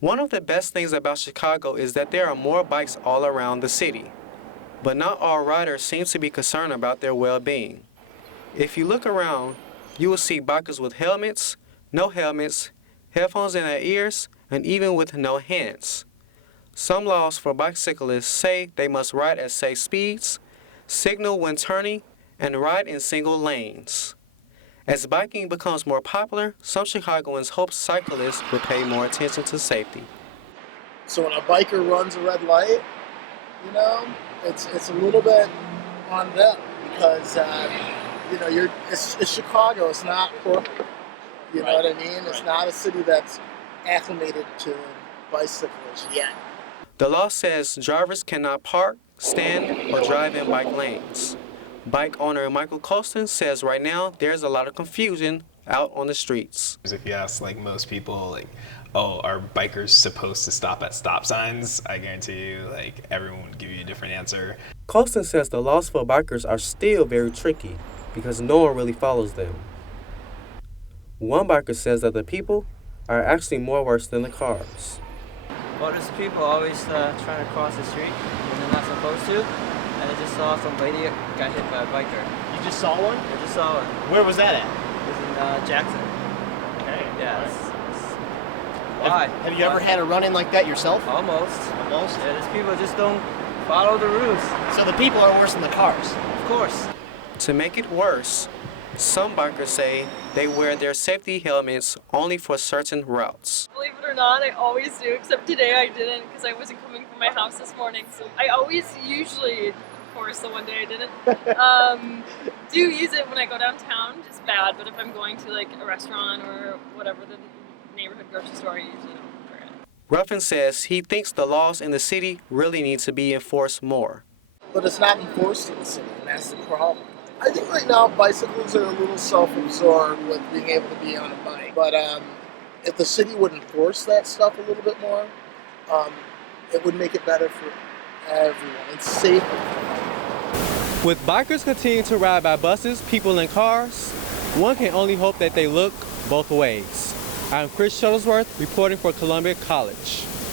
One of the best things about Chicago is that there are more bikes all around the city, but not all riders seem to be concerned about their well-being. If you look around, you will see bikers with helmets, no helmets, headphones in their ears, and even with no hands. Some laws for bicyclists say they must ride at safe speeds, signal when turning, and ride in single lanes. As biking becomes more popular, some Chicagoans hope cyclists will pay more attention to safety. So when a biker runs a red light, it's a little bit on them because it's Chicago. It's not corporate. You know what I mean? It's not a city that's acclimated to bicycles yet. The law says drivers cannot park, stand, or drive in bike lanes. Bike owner Michael Colston says right now there's a lot of confusion out on the streets. If you ask most people, oh, are bikers supposed to stop at stop signs? I guarantee you, everyone would give you a different answer. Colston says the laws for bikers are still very tricky because no one really follows them. One biker says that the people are actually more worse than the cars. Well, there's people always trying to cross the street when they're not supposed to. And I just saw some lady got hit by a biker. You just saw one? I just saw one. Where was that at? It was in Jackson. Okay. Yeah. Why? Have you ever had a run-in like that yourself? Almost. Almost? Yeah, these people just don't follow the rules. So the people are worse than the cars? Of course. To make it worse, some bikers say they wear their safety helmets only for certain routes. Believe it or not, I always do, except today I didn't because I wasn't coming from my house this morning. So I usually, of course, the one day I didn't, do use it when I go downtown, just bad. But if I'm going to a restaurant or whatever, the neighborhood grocery store, I usually don't wear it. Ruffin says he thinks the laws in the city really need to be enforced more. But it's not enforced in the city, and that's the problem. I think right now bicycles are a little self-absorbed with being able to be on a bike. But if the city would enforce that stuff a little bit more, it would make it better for everyone. It's safer. With bikers continuing to ride by buses, people, and cars, one can only hope that they look both ways. I'm Chris Shuttlesworth reporting for Columbia College.